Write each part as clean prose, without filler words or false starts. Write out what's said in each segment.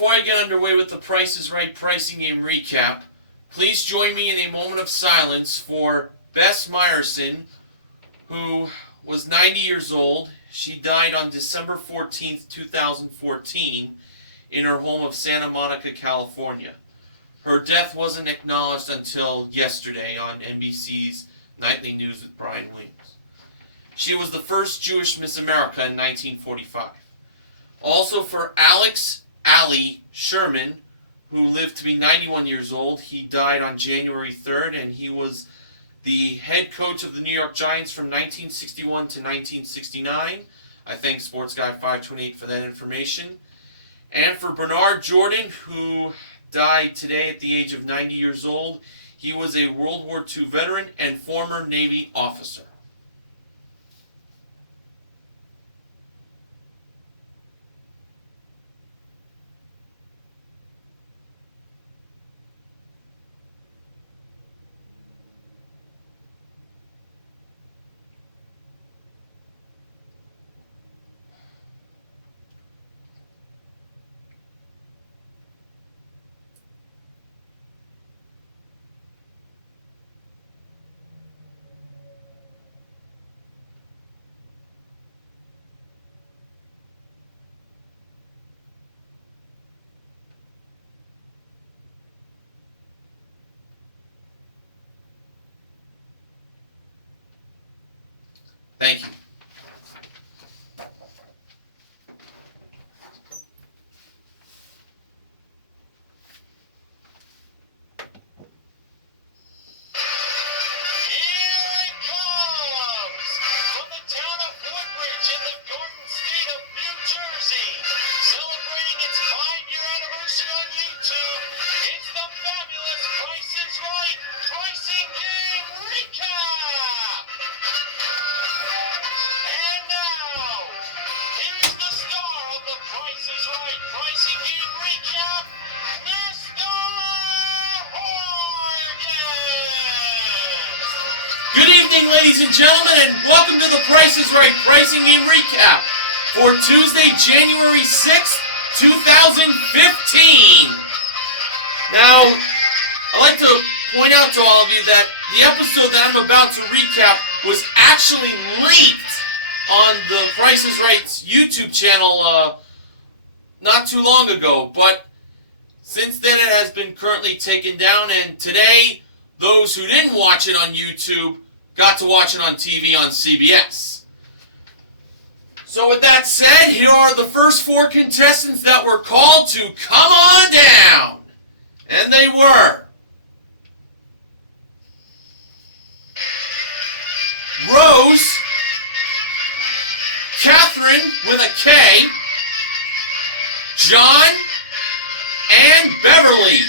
before I get underway with the Price is Right pricing game recap, please join me in a moment of silence for Bess Meyerson, who was 90 years old. She died on December 14th, 2014, in her home of Santa Monica, California. Her death wasn't acknowledged until yesterday on NBC's Nightly News with Brian Williams. She was the first Jewish Miss America in 1945. Also for Alex Ali Sherman, who lived to be 91 years old. He died on January 3rd, and he was the head coach of the New York Giants from 1961 to 1969. I thank Sports Guy 528 for that information. And for Bernard Jordan, who died today at the age of 90 years old. He was a World War II veteran and former Navy officer. Thank you. Good evening, ladies and gentlemen, and welcome to the Price is Right pricing game recap for Tuesday, January 6th, 2015. Now, I'd like to point out to all of you that the episode that I'm about to recap was actually leaked on the Price is Right's YouTube channel not too long ago, but since then it has been currently taken down, and today those who didn't watch it on YouTube got to watch it on TV on CBS. So with that said, here are the first four contestants that were called to come on down. And they were Rose, Catherine with a K, John, and Beverly.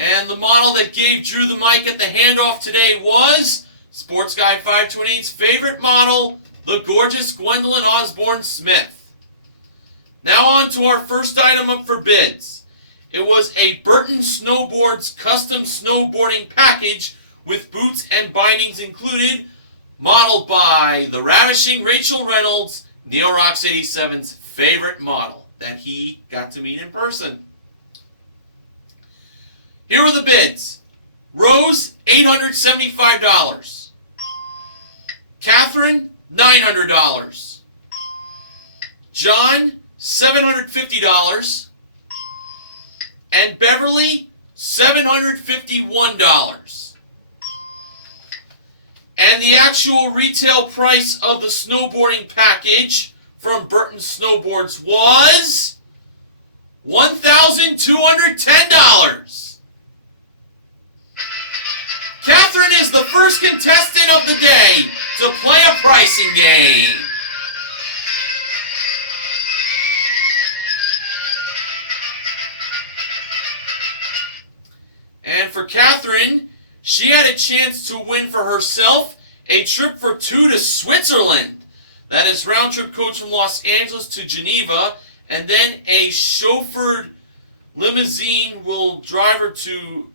And the model that gave Drew the mic at the handoff today was Sports Guy 528's favorite model, the gorgeous Gwendolyn Osborne Smith. Now on to our first item up for bids. It was a Burton Snowboards custom snowboarding package with boots and bindings included, modeled by the ravishing Rachel Reynolds, Neil Rocks 87's favorite model that he got to meet in person. Here are the bids. Rose, $875. Catherine, $900. John, $750. And Beverly, $751. And the actual retail price of the snowboarding package from Burton Snowboards was $1,210. Catherine is the first contestant of the day to play a pricing game. And for Catherine, she had a chance to win for herself a trip for two to Switzerland. That is round trip coach from Los Angeles to Geneva, and then a chauffeured limousine will drive her to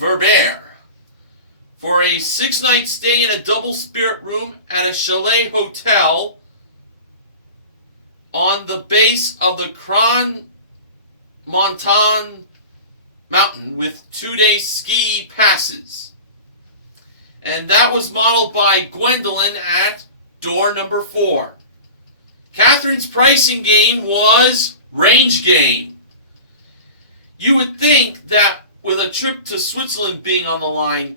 Verbier. for a 6-night stay in a double spirit room at a chalet hotel on the base of the Cran Montan mountain with 2-day ski passes. And that was modeled by Gwendolyn at door number 4. Catherine's pricing game was range game. You would think that with a trip to Switzerland being on the line,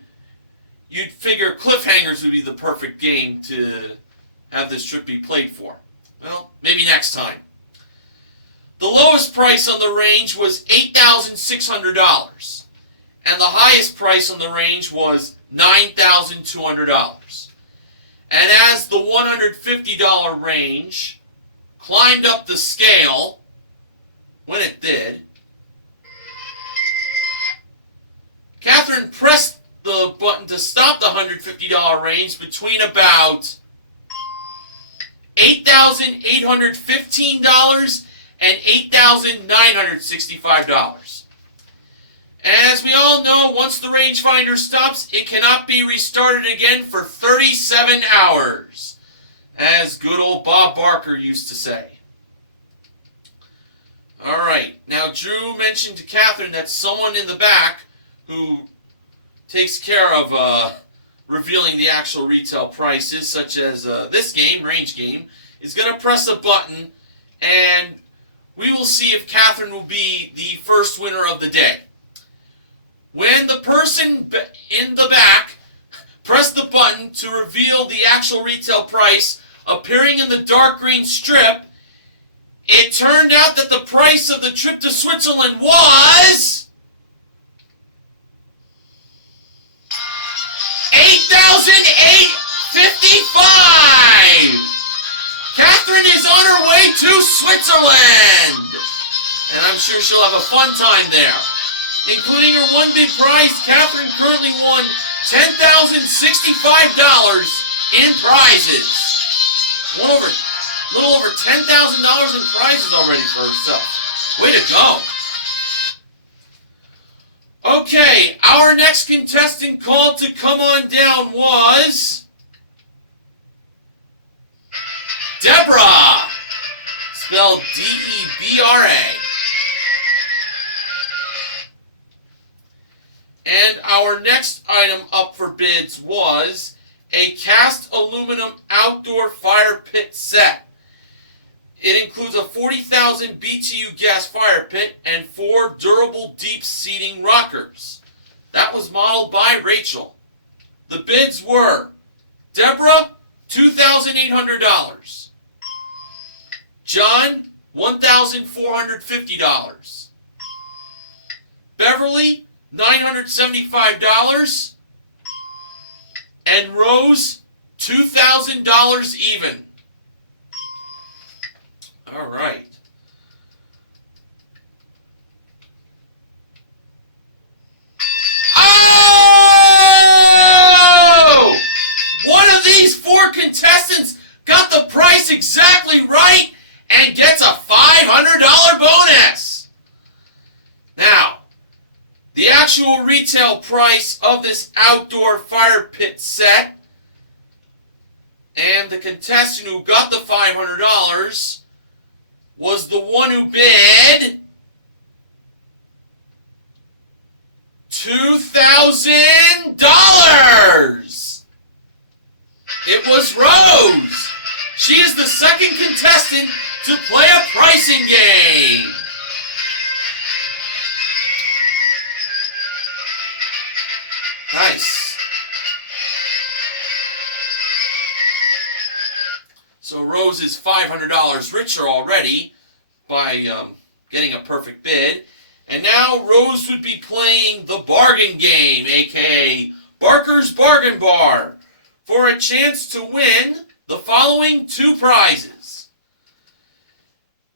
you'd figure cliffhangers would be the perfect game to have this trip be played for. Well, maybe next time. The lowest price on the range was $8,600, and the highest price on the range was $9,200. And as the $150 range climbed up the scale, when it did, Catherine pressed the button to stop the $150 range between about $8,815 and $8,965. As we all know, once the rangefinder stops, it cannot be restarted again for 37 hours, as good old Bob Barker used to say. Alright, now Drew mentioned to Catherine that someone in the back who takes care of revealing the actual retail prices, such as this game, range game, is going to press a button, and we will see if Catherine will be the first winner of the day. When the person in the back pressed the button to reveal the actual retail price appearing in the dark green strip, it turned out that the price of the trip to Switzerland was $8,855! Catherine is on her way to Switzerland! And I'm sure she'll have a fun time there. Including her one big prize, Catherine currently won $10,065 in prizes. A little over $10,000 in prizes already for herself. Way to go. Okay, our next contestant called to come on down was Deborah, spelled D-E-B-R-A. And our next item up for bids was a cast aluminum outdoor fire pit set. It includes a 40,000 BTU gas fire pit and 4 durable deep seating rockers. That was modeled by Rachel. The bids were Deborah, $2,800. John, $1,450. Beverly, $975. And Rose, $2,000 even. All right. Oh! One of these 4 contestants got the price exactly right and gets a $500 bonus. Now, the actual retail price of this outdoor fire pit set and the contestant who got the $500 was the one who bid $2,000. It was Rose. She is the second contestant to play a pricing game. Nice. So Rose is $500 richer already by getting a perfect bid. And now Rose would be playing the bargain game, aka Barker's Bargain Bar, for a chance to win the following 2 prizes.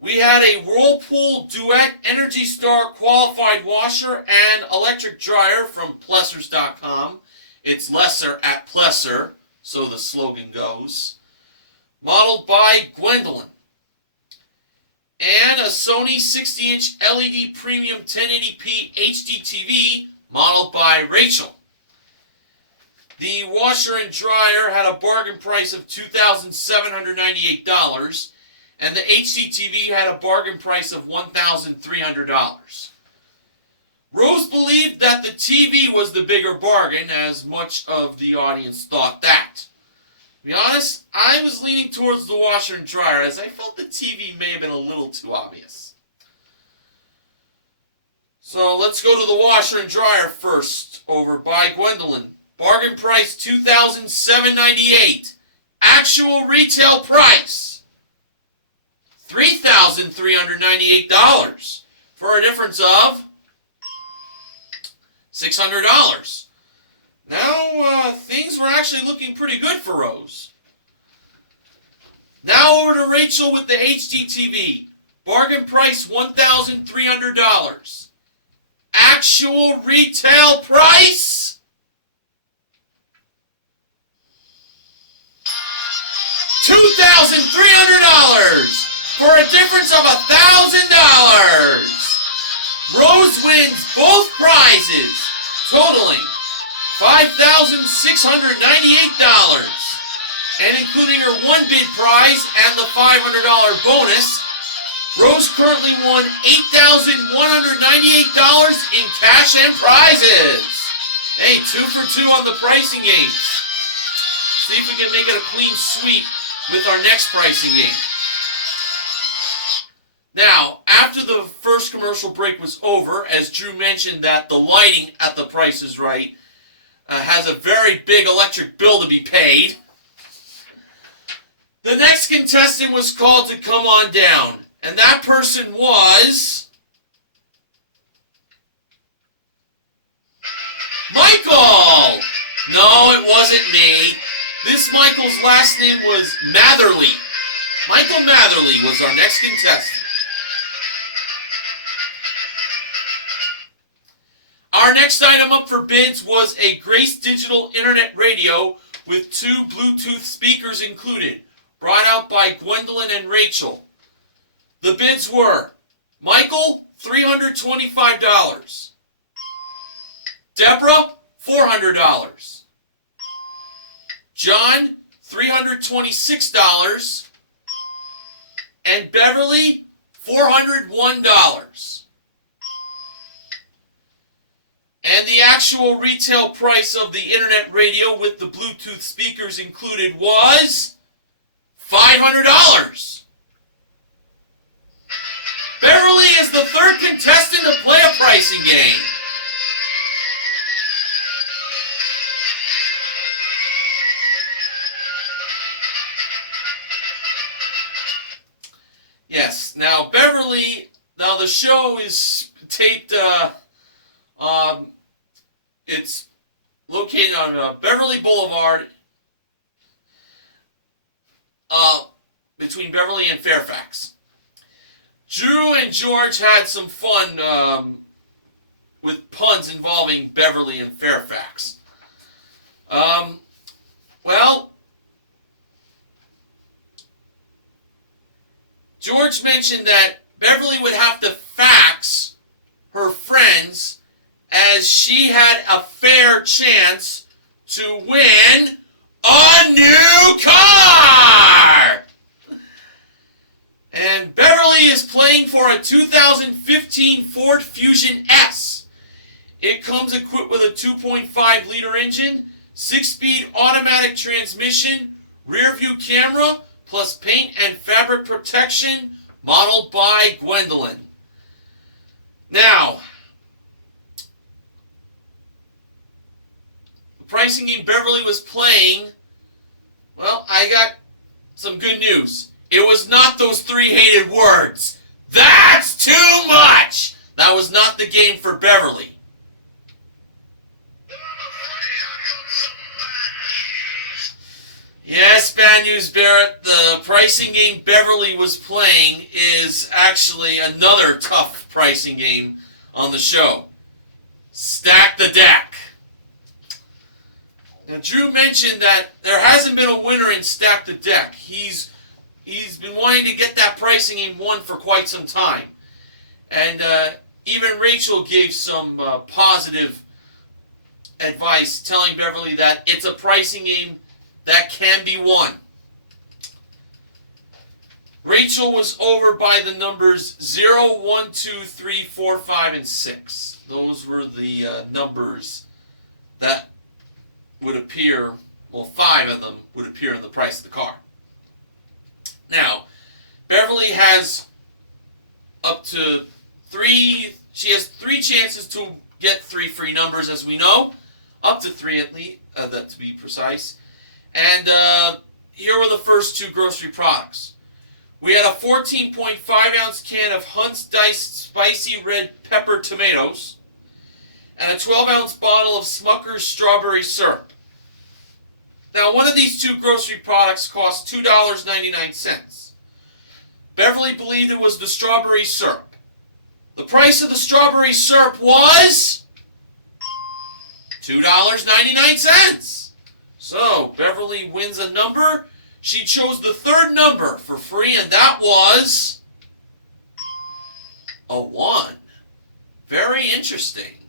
We had a Whirlpool Duet Energy Star qualified washer and electric dryer from Plessers.com. It's lesser at Plesser, so the slogan goes. Modeled by Gwendolyn. And a Sony 60-inch LED Premium 1080p HD TV, modeled by Rachel. The washer and dryer had a bargain price of $2,798, and the HDTV had a bargain price of $1,300. Rose believed that the TV was the bigger bargain, as much of the audience thought that. To be honest, I was leaning towards the washer and dryer, as I felt the TV may have been a little too obvious. So let's go to the washer and dryer first, over by Gwendolyn. Bargain price $2,798. Actual retail price $3,398, for a difference of $600. Now, things were actually looking pretty good for Rose. Now over to Rachel with the HDTV. Bargain price $1,300. Actual retail price $2,300, for a difference of $1,000. Rose wins both prizes, totaling $5,698, and including her one bid prize and the $500 bonus, Rose currently won $8,198 in cash and prizes. Hey, 2 for 2 on the pricing games. See if we can make it a clean sweep with our next pricing game. Now, after the first commercial break was over, as Drew mentioned that the lighting at the Price is Right has a very big electric bill to be paid, the next contestant was called to come on down, and that person was Michael! No, it wasn't me. This Michael's last name was Matherly. Michael Matherly was our next contestant. Our next item up for bids was a Grace Digital Internet Radio with 2 Bluetooth speakers included, brought out by Gwendolyn and Rachel. The bids were Michael, $325. Deborah, $400. John, $326. And Beverly, $401. And the actual retail price of the internet radio with the Bluetooth speakers included was $500. Beverly is the third contestant to play a pricing game. Yes, now Beverly, now the show is taped, it's located on Beverly Boulevard, between Beverly and Fairfax. Drew and George had some fun with puns involving Beverly and Fairfax. Well, George mentioned that Beverly would have to fax her friends as she had a fair chance to win a new car! And Beverly is playing for a 2015 Ford Fusion S. It comes equipped with a 2.5 liter engine, 6-speed automatic transmission, rear view camera, plus paint and fabric protection, modeled by Gwendolyn. Now, the pricing game Beverly was playing, well, I got some good news. It was not those 3 hated words. That's too much! That was not the game for Beverly. Yes, Bad News Barrett, the pricing game Beverly was playing is actually another tough pricing game on the show. Stack the Deck. Now, Drew mentioned that there hasn't been a winner in Stack the Deck. He's been wanting to get that pricing game won for quite some time. And even Rachel gave some positive advice telling Beverly that it's a pricing game that can be won. Rachel was over by the numbers 0, 1, 2, 3, 4, 5, and 6. Those were the numbers that would appear, well, 5 of them would appear in the price of the car. Now, Beverly has up to 3, she has 3 chances to get 3 free numbers, as we know. Up to 3 at least, that to be precise. And here were the first 2 grocery products. We had a 14.5-ounce can of Hunt's Diced Spicy Red Pepper Tomatoes and a 12-ounce bottle of Smucker's Strawberry Syrup. Now, one of these 2 grocery products cost $2.99. Beverly believed it was the strawberry syrup. The price of the strawberry syrup was $2.99. So, Beverly wins a number. She chose the 3rd number for free, and that was a 1. Very interesting.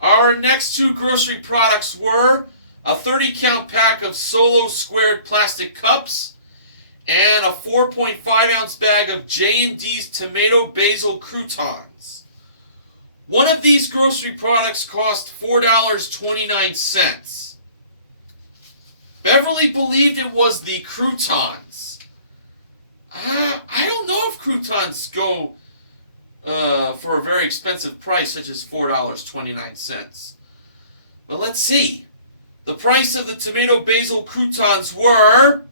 Our next 2 grocery products were a 30-count pack of Solo squared plastic cups and a 4.5-ounce bag of J&D's tomato basil croutons. One of these grocery products cost $4.29. Beverly believed it was the croutons. I don't know if croutons go for a very expensive price, such as $4.29. But let's see. The price of the tomato basil croutons were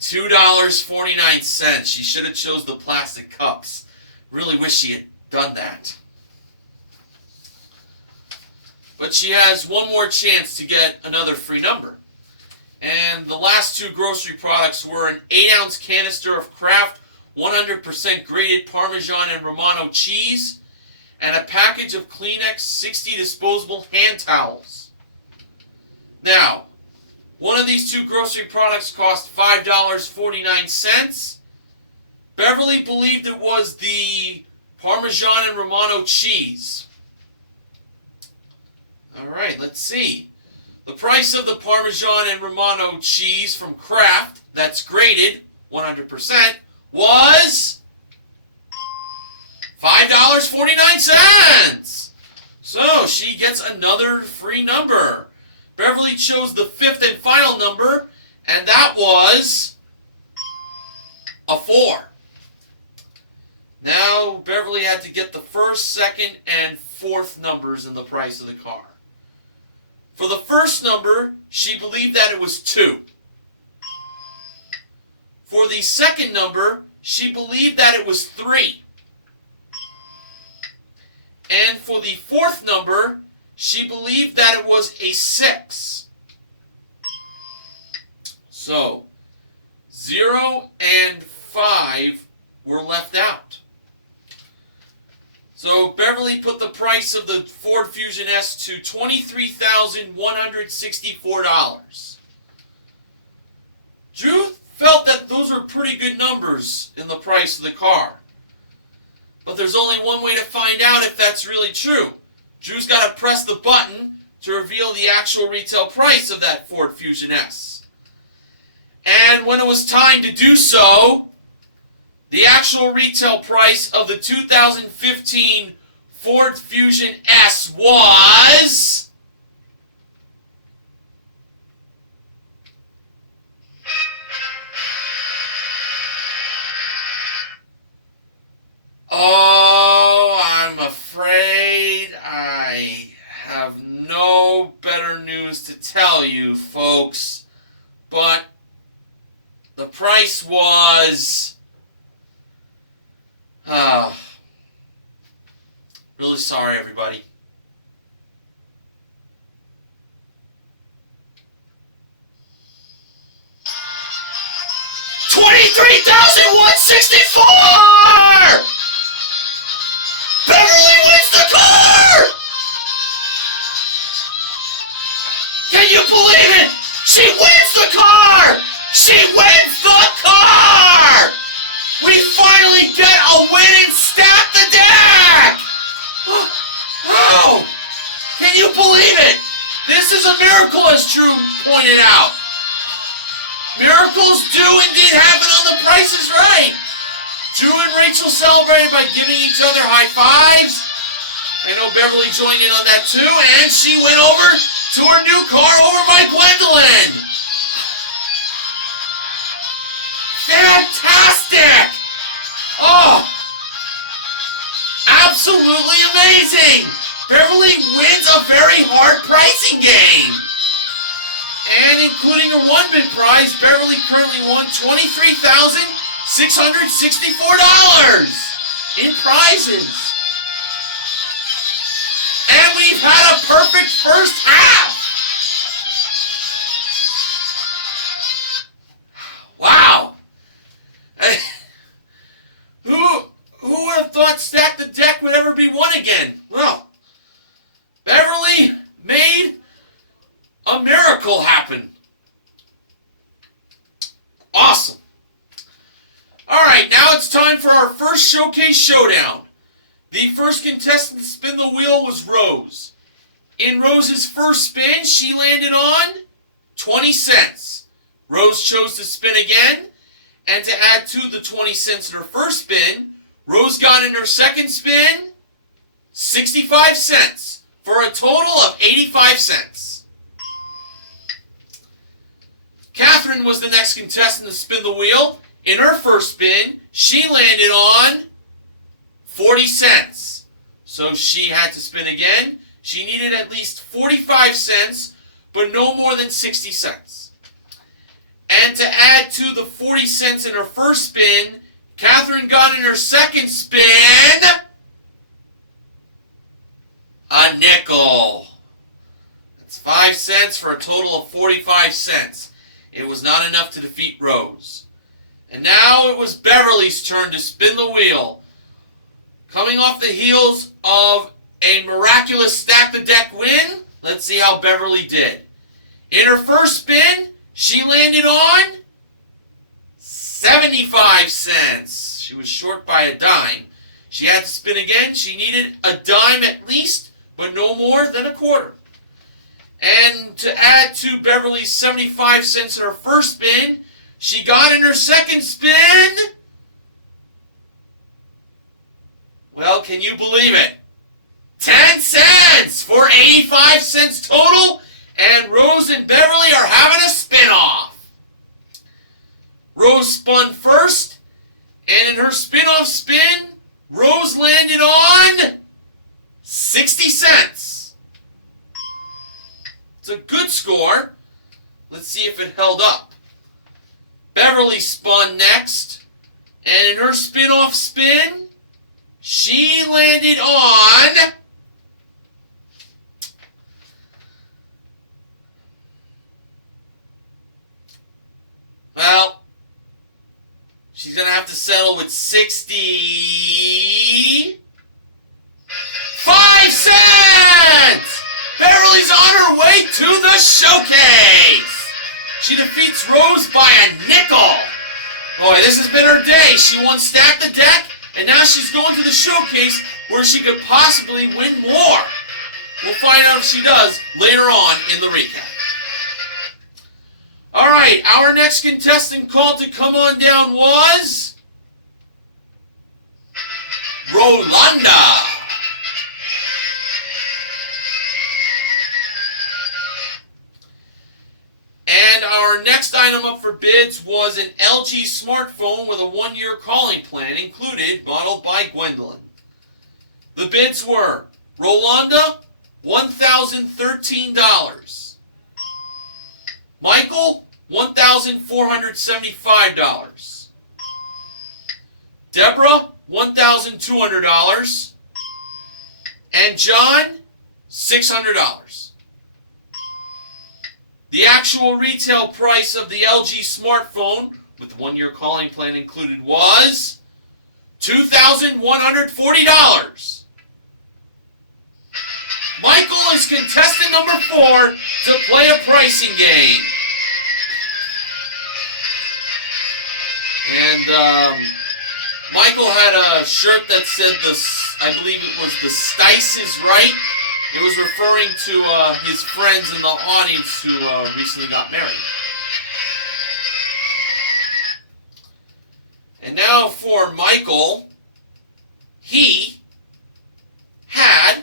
$2.49. She should have chose the plastic cups. Really wish she had done that. But she has one more chance to get another free number. And the last 2 grocery products were an 8-ounce canister of Kraft 100% grated Parmesan and Romano cheese and a package of Kleenex 60 disposable hand towels. Now, one of these 2 grocery products cost $5.49. Beverly believed it was the Parmesan and Romano cheese. Alright, let's see. The price of the Parmesan and Romano cheese from Kraft, that's grated 100%, was $5.49. So she gets another free number. Beverly chose the 5th and final number, and that was a 4. Now Beverly had to get the 1st, 2nd, and 4th numbers in the price of the car. For the 1st number, she believed that it was 2. For the 2nd number, she believed that it was 3. And for the 4th number, she believed that it was a 6. So, 0 and 5 were left out. So Beverly put the price of the Ford Fusion S to $23,164. Drew felt that those were pretty good numbers in the price of the car. But there's only one way to find out if that's really true. Drew's got to press the button to reveal the actual retail price of that Ford Fusion S. And when it was time to do so, the actual retail price of the 2015 Ford Fusion S was oh, I'm afraid I have no better news to tell you, folks. But the price was really sorry, everybody. $23,164! Beverly wins the car! Can you believe it? She wins the car! She wins the car! We finally get a win and stack the deck! believe it? This is a miracle, as Drew pointed out. Miracles do indeed happen on The Price is Right. Drew and Rachel celebrated by giving each other high fives. I know Beverly joined in on that too, and she went over to her new car over by Gwendolyn. Fantastic! Oh, absolutely amazing! Beverly wins a very hard pricing game. And including her one-bid prize, Beverly currently won $23,664 in prizes. And we've had a perfect first half. Wow. Who would have thought Stack the Deck would ever be won again? Well, Beverly made a miracle happen. Awesome. Alright, now it's time for our first showcase showdown. The first contestant to spin the wheel was Rose. In Rose's first spin, she landed on 20 cents. Rose chose to spin again, and to add to the 20 cents in her first spin, Rose got in her second spin 65 cents for a total of 85 cents. Catherine was the next contestant to spin the wheel. In her first spin, she landed on 40 cents. So she had to spin again. She needed at least 45 cents, but no more than 60 cents. And to add to the 40 cents in her first spin, Catherine got in her second spin a nickel. That's 5 cents for a total of 45 cents. It was not enough to defeat Rose. And now it was Beverly's turn to spin the wheel. Coming off the heels of a miraculous Stack the Deck win, let's see how Beverly did. In her first spin, she landed on 75 cents. She was short by a dime. She had to spin again. She needed a dime at least, but no more than a quarter. And to add to Beverly's 75 cents in her first spin, she got in her second spin. Well, can you believe it? 10 cents for 85 cents total, and Rose and Beverly are having a spin-off. Rose spun first, and in her spin-off spin, Rose landed on 60 cents. It's a good score. Let's see if it held up. Beverly spun next, and in her spin-off spin, she landed on well, she's going to have to settle with 65 cents! Beverly's on her way to the showcase! She defeats Rose by a nickel! Boy, this has been her day. She won Stack the Deck, and now she's going to the showcase where she could possibly win more. We'll find out if she does later on in the recap. Alright, our next contestant called to come on down was Rolanda. And our next item up for bids was an LG smartphone with a 1-year calling plan included, modeled by Gwendolyn. The bids were Rolanda, $1,013. Michael, $1,475. Deborah, $1,200. And John, $600. The actual retail price of the LG smartphone, with the 1-year calling plan included, was $2,140. Michael is contestant number 4 to play a pricing game. And Michael had a shirt that said, I believe it was "The Stice is Right." It was referring to his friends in the audience who recently got married. And now for Michael, he had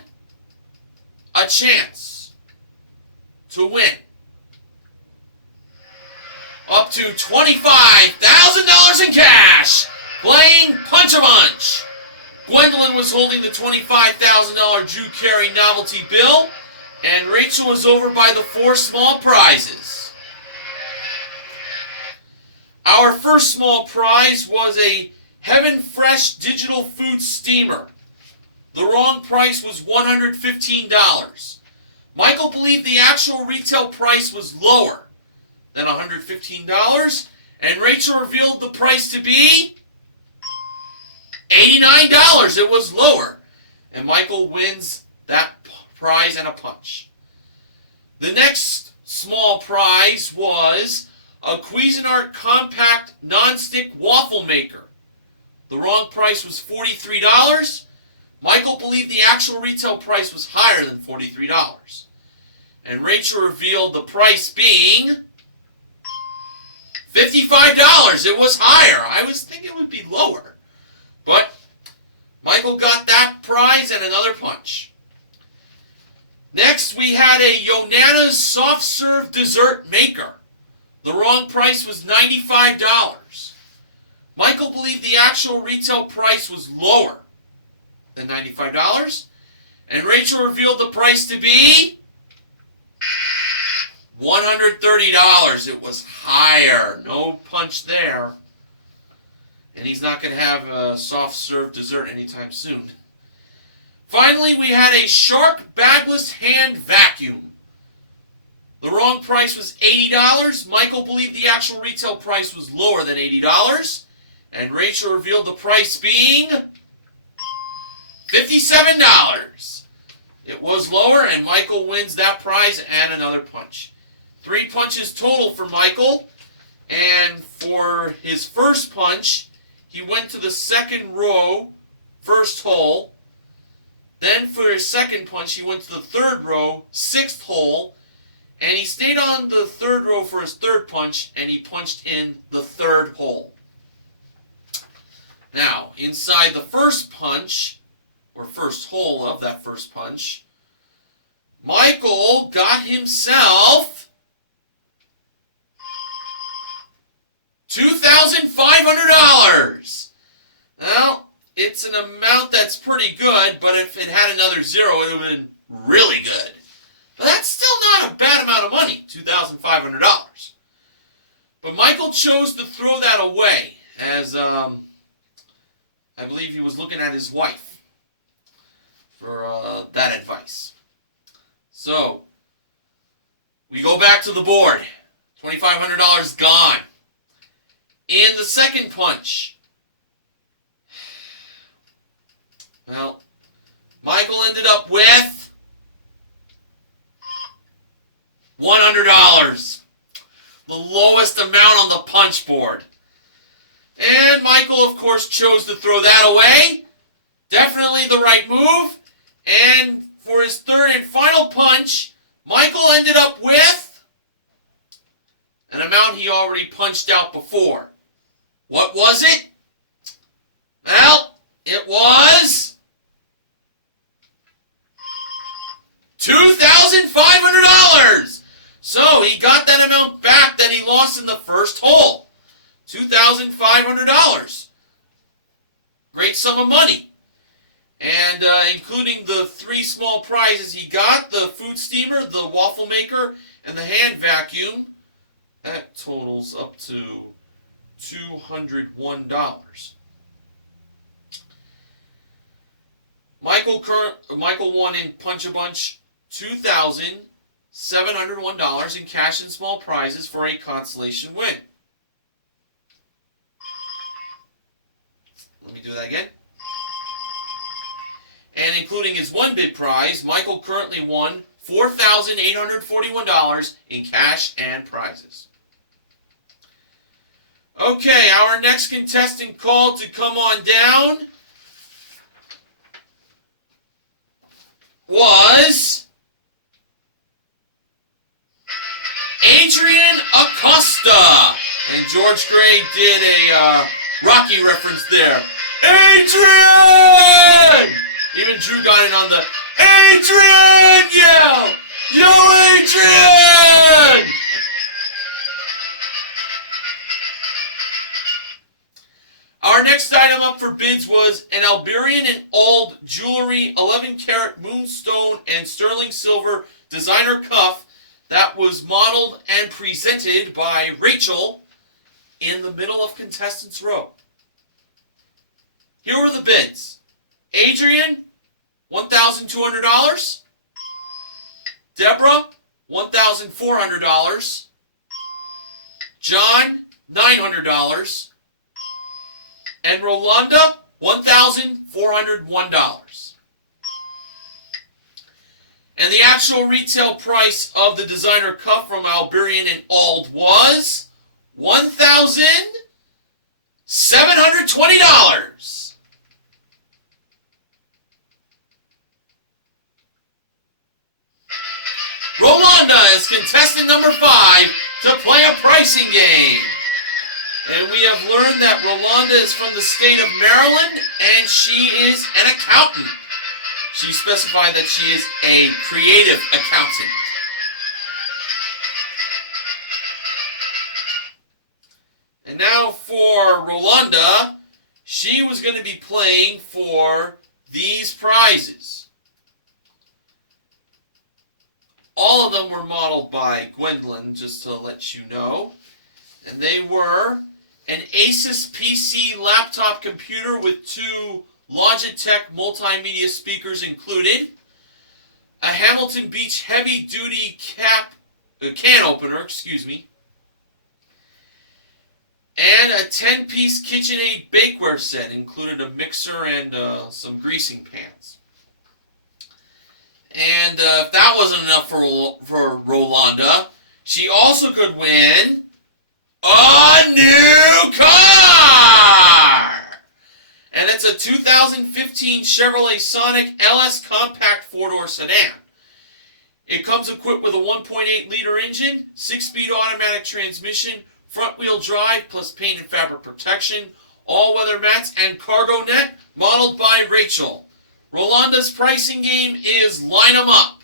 a chance to win up to $25,000 in cash playing Punch-a-Bunch. Gwendolyn was holding the $25,000 Drew Carey novelty bill, and Rachel was over by the 4 small prizes. Our first small prize was a Heaven Fresh digital food steamer. The wrong price was $115. Michael believed the actual retail price was lower than $115, and Rachel revealed the price to be $89. It was lower, and Michael wins that prize and a punch. The next small prize was a Cuisinart compact non-stick waffle maker. The wrong price was $43. Michael believed the actual retail price was higher than $43. And Rachel revealed the price being $55. It was higher. I was thinking it would be lower. But Michael got that prize and another punch. Next, we had a Yonana's soft serve dessert maker. The wrong price was $95. Michael believed the actual retail price was lower than $95. And Rachel revealed the price to be $130. It was higher. No punch there. And he's not going to have a soft serve dessert anytime soon. Finally, we had a Shark bagless hand vacuum. The wrong price was $80. Michael believed the actual retail price was lower than $80. And Rachel revealed the price being $57. It was lower, and Michael wins that prize and another punch. 3 punches total for Michael. And for his first punch, he went to the second row, first hole. Then for his second punch, he went to the third row, 6th hole. And he stayed on the third row for his third punch, and he punched in the third hole. Now, inside the first punch, or first hole of that first punch, Michael got himself $2,500. Now, it's an amount that's pretty good, but if it had another zero, it would have been really good. But that's still not a bad amount of money, $2,500. But Michael chose to throw that away, as I believe he was looking at his wife for that advice. So, we go back to the board. $2,500 gone. In the second punch, well, Michael ended up with $100. The lowest amount on the punch board. And Michael, of course, chose to throw that away. Definitely the right move. And for his third and final punch, Michael ended up with an amount he already punched out before. What was it? Well, it was $2,500. So he got that amount back that he lost in the first hole. $2,500. Great sum of money. And including the 3 small prizes he got, the food steamer, the waffle maker, and the hand vacuum, that totals up to $201. Michael won in Punch-a-Bunch $2,701 in cash and small prizes for a consolation win. Let me do that again. And including his one big prize, Michael currently won $4,841 in cash and prizes. Okay, our next contestant called to come on down was George Gray did a Rocky reference there. Adrian! Even Drew got in on the Adrian yell! Yo, Adrian! Our next item up for bids was an Alberian and Ald jewelry 11-karat moonstone and sterling silver designer cuff that was modeled and presented by Rachel in the middle of contestants row. Here were the bids. Adrian, $1,200. Deborah, $1,400. John, $900. And Rolanda, $1,401. And the actual retail price of the designer cuff from Alberian and Ald was $1,720. Rolanda is contestant number 5 to play a pricing game. And we have learned that Rolanda is from the state of Maryland, and she is an accountant. She specified that she is a creative accountant. And now for Rolanda, she was going to be playing for these prizes. All of them were modeled by Gwendolyn, just to let you know. And they were an Asus PC laptop computer with 2 Logitech multimedia speakers included, a Hamilton Beach heavy-duty can opener, and a 10-piece KitchenAid bakeware set included a mixer and some greasing pans. And if that wasn't enough for Rolanda, she also could win a new car! And it's a 2015 Chevrolet Sonic LS Compact 4-door sedan. It comes equipped with a 1.8-liter engine, 6-speed automatic transmission, front-wheel drive, plus paint and fabric protection, all-weather mats, and cargo net, modeled by Rachel. Rolanda's pricing game is line 'em up.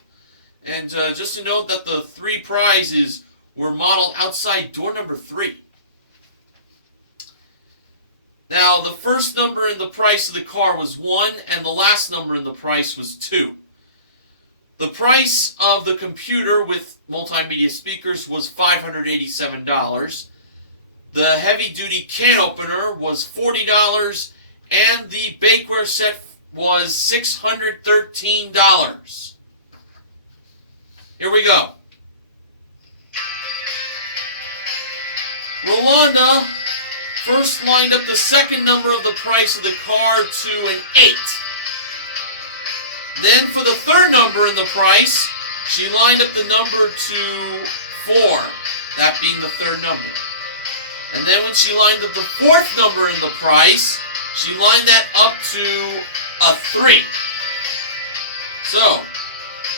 And just to note that the 3 prizes were modeled outside door number 3. Now, the first number in the price of the car was 1, and the last number in the price was 2. The price of the computer with multimedia speakers was $587. The heavy-duty can opener was $40, and the bakeware set was $613. Here we go. Rolanda first lined up the second number of the price of the car to an 8. Then for the third number in the price, she lined up the number to 4, that being the third number. And then when she lined up the fourth number in the price, she lined that up to a 3. So,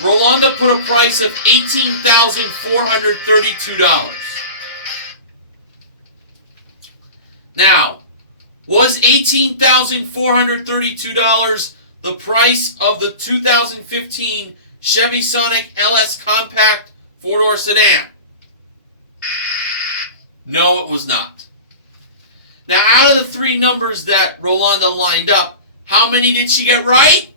Rolanda put a price of $18,432. Now, was $18,432 the price of the 2015 Chevy Sonic LS Compact 4-door sedan? No, it was not. Now, out of the 3 numbers that Rolanda lined up, how many did she get right?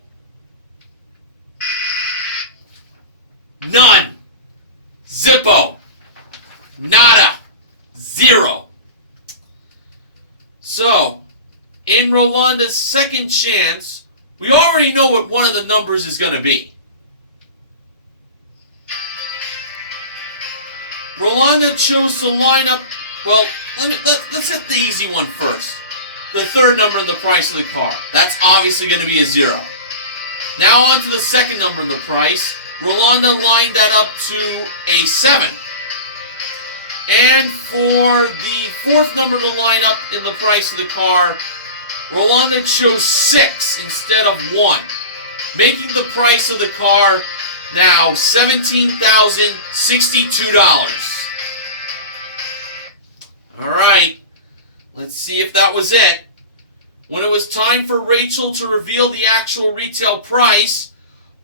None. Zippo. Nada. 0. So, in Rolanda's second chance, we already know what one of the numbers is going to be. Rolanda chose to line up, well, let's hit the easy one first. The third number in the price of the car. That's obviously going to be a 0. Now on to the second number in the price. Rolanda lined that up to a 7. And for the fourth number to line up in the price of the car, Rolanda chose 6 instead of 1, making the price of the car now $17,062. All right. right. Let's see if that was it. When it was time for Rachel to reveal the actual retail price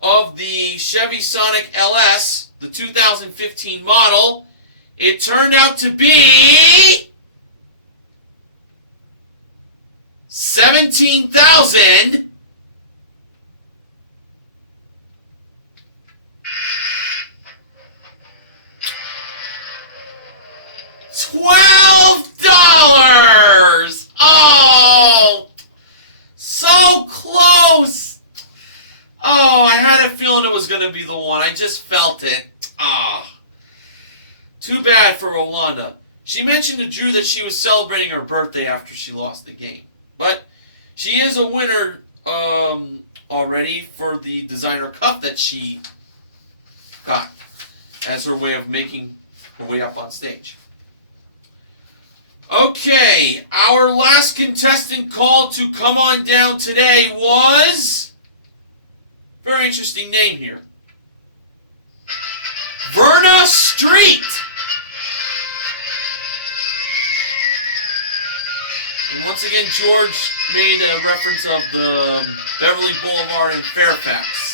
of the Chevy Sonic LS, the 2015 model, it turned out to be $17,000. $12! Oh, so close. Oh, I had a feeling it was going to be the one. I just felt it. Ah, too bad for Rolanda. She mentioned to Drew that she was celebrating her birthday after she lost the game. But she is a winner already for the designer cup that she got as her way of making her way up on stage. Okay, our last contestant called to come on down today was, very interesting name here, Verna Street. And once again, George made a reference of the Beverly Boulevard in Fairfax.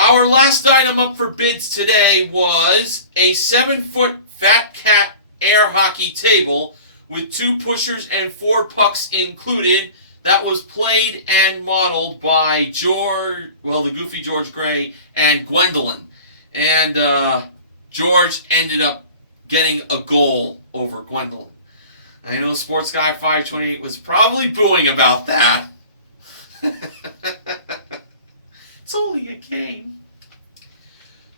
Our last item up for bids today was a 7-foot Fat Cat air hockey table with 2 pushers and 4 pucks included. That was played and modeled by the Goofy George Gray and Gwendolyn. And George ended up getting a goal over Gwendolyn. I know Sports Guy 528 was probably booing about that. It's only a game.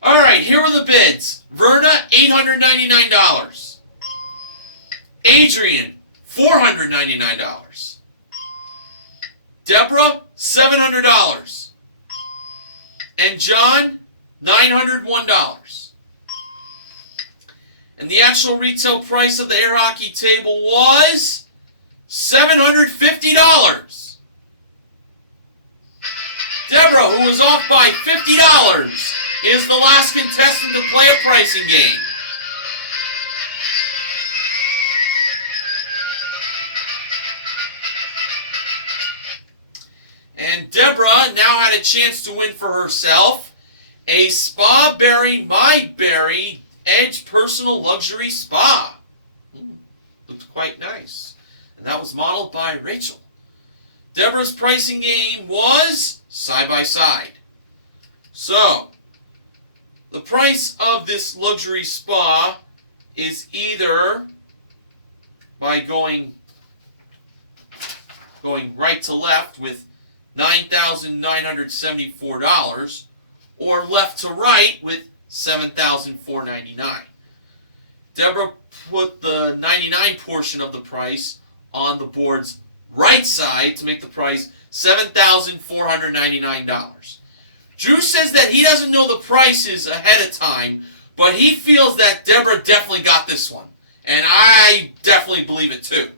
Alright, here were the bids. Verna, $899. Adrian, $499. Deborah, $700. And John, $901. And the actual retail price of the air hockey table was $750. Deborah, who was off by $50, is the last contestant to play a pricing game. And Deborah now had a chance to win for herself a Spa Berry My Berry Edge Personal Luxury Spa. Looked quite nice. And that was modeled by Rachel. Deborah's pricing game was side by side. So, the price of this luxury spa is either by going right to left with $9,974 or left to right with $7,499. Deborah put the 99 portion of the price on the board's right side to make the price $7,499. Drew says that he doesn't know the prices ahead of time, but he feels that Deborah definitely got this one. And I definitely believe it too.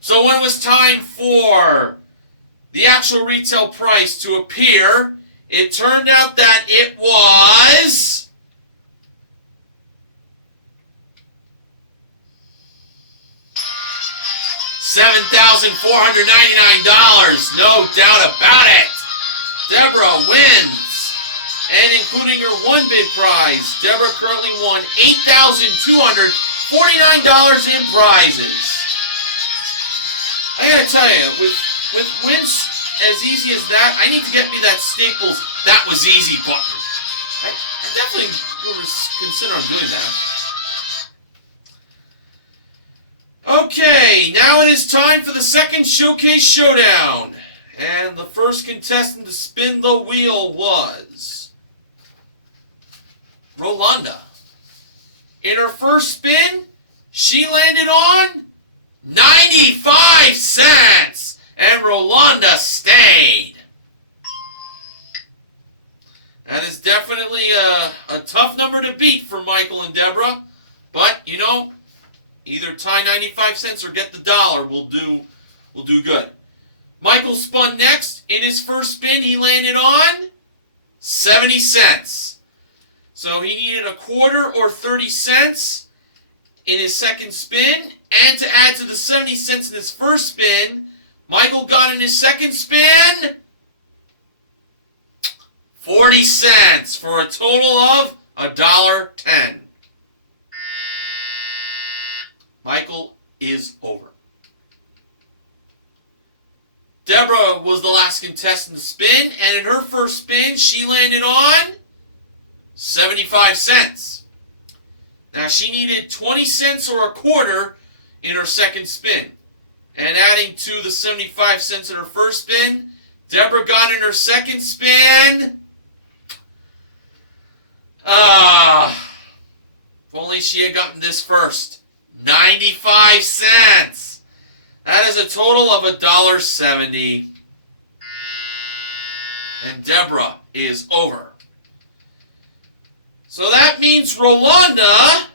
So when it was time for the actual retail price to appear, it turned out that it was $7,499. No doubt about it. Deborah wins. And including her one bid prize, Deborah currently won $8,249 in prizes. I gotta tell you, with wins as easy as that, I need to get me that Staples "That Was Easy" button. I definitely will consider doing that. Okay, now it is time for the second showcase showdown. And the first contestant to spin the wheel was Rolanda. In her first spin, she landed on 95 cents. And Rolanda stayed. That is definitely a tough number to beat for Michael and Deborah. But, you know, either tie 95 cents or get the dollar will do good. Michael spun next. In his first spin, he landed on 70 cents. So he needed a quarter or 30 cents in his second spin. And to add to the 70 cents in his first spin, Michael got in his second spin 40 cents for a total of $1.10. Michael is over. Deborah was the last contestant to spin, and in her first spin, she landed on 75 cents. Now, she needed 20 cents or a quarter in her second spin. And adding to the 75 cents in her first spin, Deborah got in her second spin. If only she had gotten this first. 95 cents. That is a total of $1.70. And Deborah is over. So that means Rolanda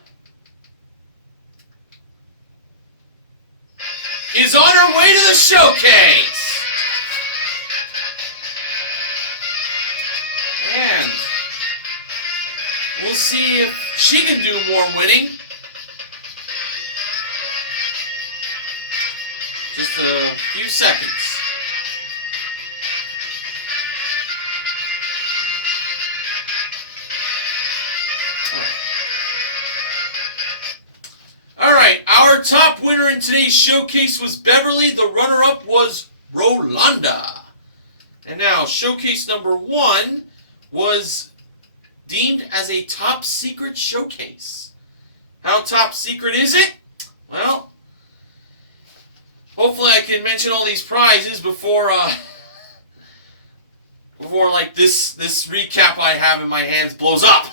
is on her way to the showcase. And we'll see if she can do more winning. Just a few seconds. All right, our top winner in today's showcase was Beverly. The runner-up was Rolanda. And now, showcase number 1 was deemed as a top secret showcase. How top secret is it? Well, hopefully I can mention all these prizes before like this recap I have in my hands blows up.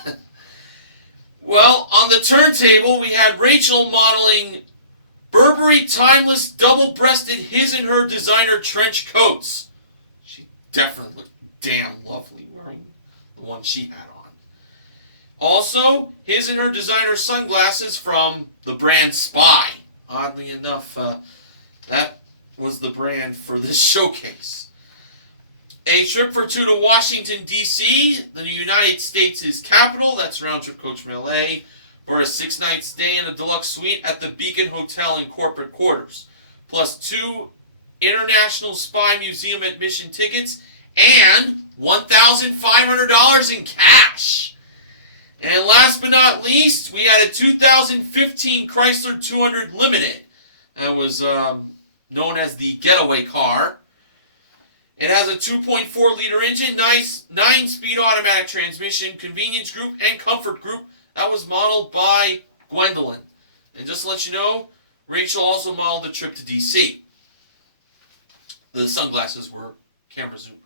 Well, on the turntable we had Rachel modeling Burberry timeless double-breasted his and her designer trench coats. She definitely looked damn lovely wearing the one she had on. Also, his and her designer sunglasses from the brand Spy. Oddly enough, that was the brand for this showcase. A trip for 2 to Washington, D.C., the United States' capital. That's round-trip coach from L.A. for a 6-night stay in a deluxe suite at the Beacon Hotel in corporate quarters. Plus 2 International Spy Museum admission tickets and $1,500 in cash. And last but not least, we had a 2015 Chrysler 200 Limited. That was known as the getaway car. It has a 2.4-liter engine, nice 9-speed automatic transmission, convenience group, and comfort group. That was modeled by Gwendolyn. And just to let you know, Rachel also modeled the trip to D.C. The sunglasses were camera zoom.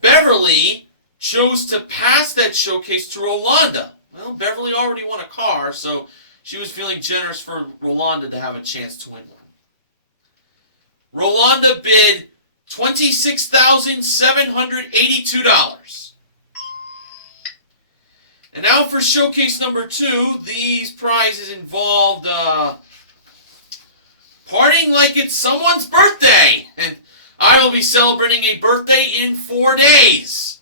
Beverly chose to pass that showcase to Rolanda. Well, Beverly already won a car, so she was feeling generous for Rolanda to have a chance to win one. Rolanda bid $26,782. And now for showcase number 2, these prizes involved partying like it's someone's birthday. And I will be celebrating a birthday in 4 days.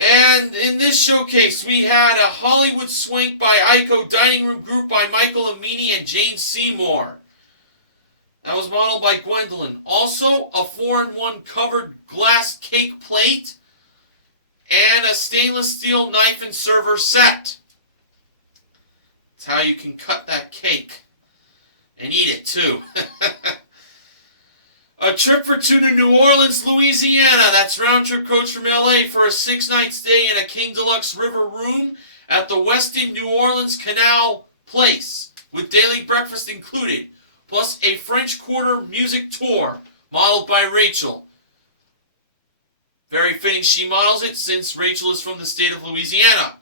And in this showcase, we had a Hollywood Swank by Ico dining room group by Michael Amini and Jane Seymour. That was modeled by Gwendolyn. Also, a 4-in-1 covered glass cake plate and a stainless steel knife and server set. That's how you can cut that cake and eat it too. A trip for 2 to New Orleans, Louisiana. That's round-trip coach from LA for a 6-night stay in a King Deluxe River room at the Westin New Orleans Canal Place with daily breakfast included, plus a French Quarter music tour modeled by Rachel. Very fitting she models it since Rachel is from the state of Louisiana.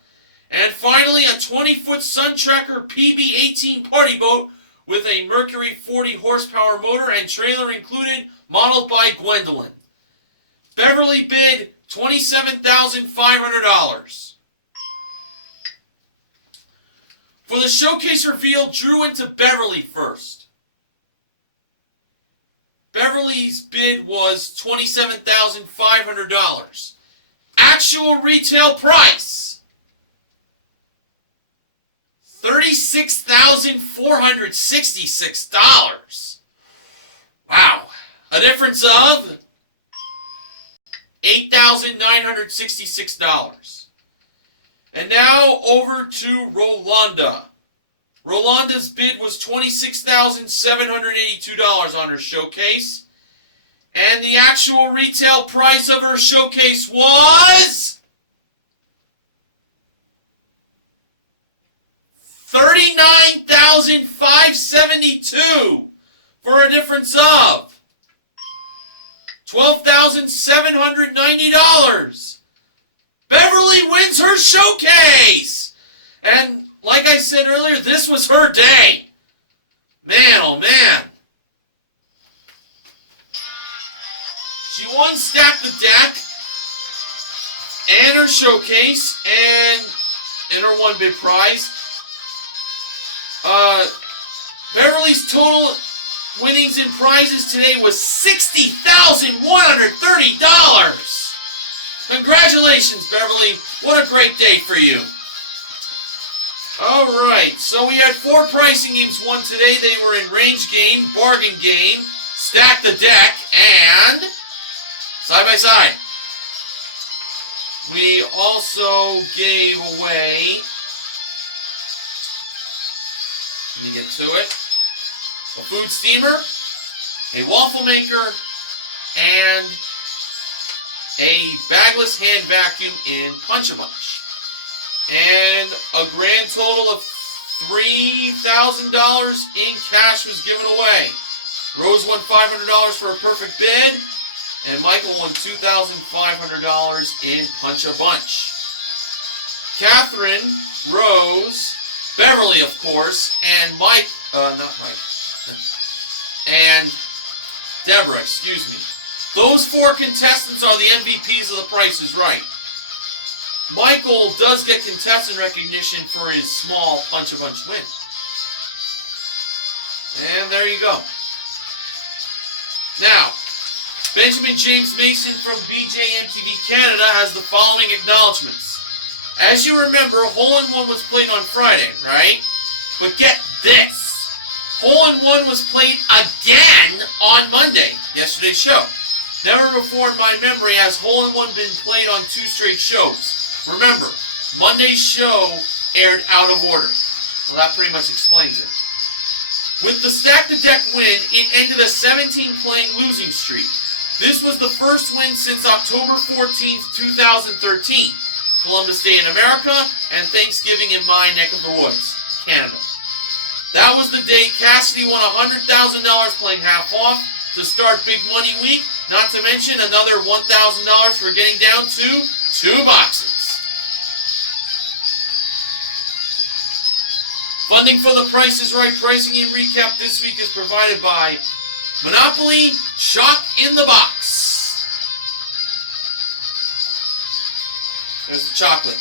And finally, a 20-foot Sun Tracker PB-18 party boat with a Mercury 40 horsepower motor and trailer included, modeled by Gwendolyn. Beverly bid $27,500. For the showcase reveal, Drew went to Beverly first. Beverly's bid was $27,500. actual retail price, $36,466. Wow. A difference of $8,966. And now over to Rolanda. Rolanda's bid was $26,782 on her showcase. And the actual retail price of her showcase was $39,572 for a difference of $12,790. Beverly wins her showcase. And like I said earlier, this was her day. Man, oh man. She won Stack the Deck and her showcase and her one big prize. Beverly's total winnings and prizes today was $60,130. Congratulations, Beverly. What a great day for you. Alright, so we had 4 pricing games won today. They were in Range Game, Bargain Game, Stack the Deck, and Side by Side. We also gave away, let me get to it, a food steamer, a waffle maker, and a bagless hand vacuum in Punch-A-Bunch. And a grand total of $3,000 in cash was given away. Rose won $500 for a perfect bid, and Michael won $2,500 in Punch-A-Bunch. Catherine, Rose, Beverly, of course, and and Deborah, excuse me. Those 4 contestants are the MVPs of The Price is Right. Michael does get contestant recognition for his small Punch-A-Bunch win. And there you go. Now, Benjamin James Mason from BJMTV Canada has the following acknowledgements. As you remember, Hole-in-One was played on Friday, right? But get this. Hole-in-One was played again on Monday, yesterday's show. Never before in my memory has Hole-in-One been played on 2 straight shows. Remember, Monday's show aired out of order. Well, that pretty much explains it. With the Stack the Deck win, it ended a 17-playing losing streak. This was the first win since October 14th, 2013. Columbus Day in America and Thanksgiving in my neck of the woods, Canada. That was the day Cassidy won $100,000 playing half off to start Big Money Week, not to mention another $1,000 for getting down to 2 boxes. Funding for The Price is Right pricing and recap this week is provided by Monopoly Chalk in the Box. There's the chocolate.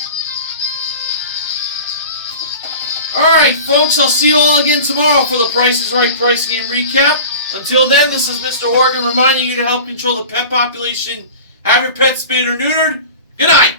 Alright, folks, I'll see you all again tomorrow for The Price is Right pricing and recap. Until then, this is Mr. Horgan reminding you to help control the pet population. Have your pets spayed or neutered. Good night.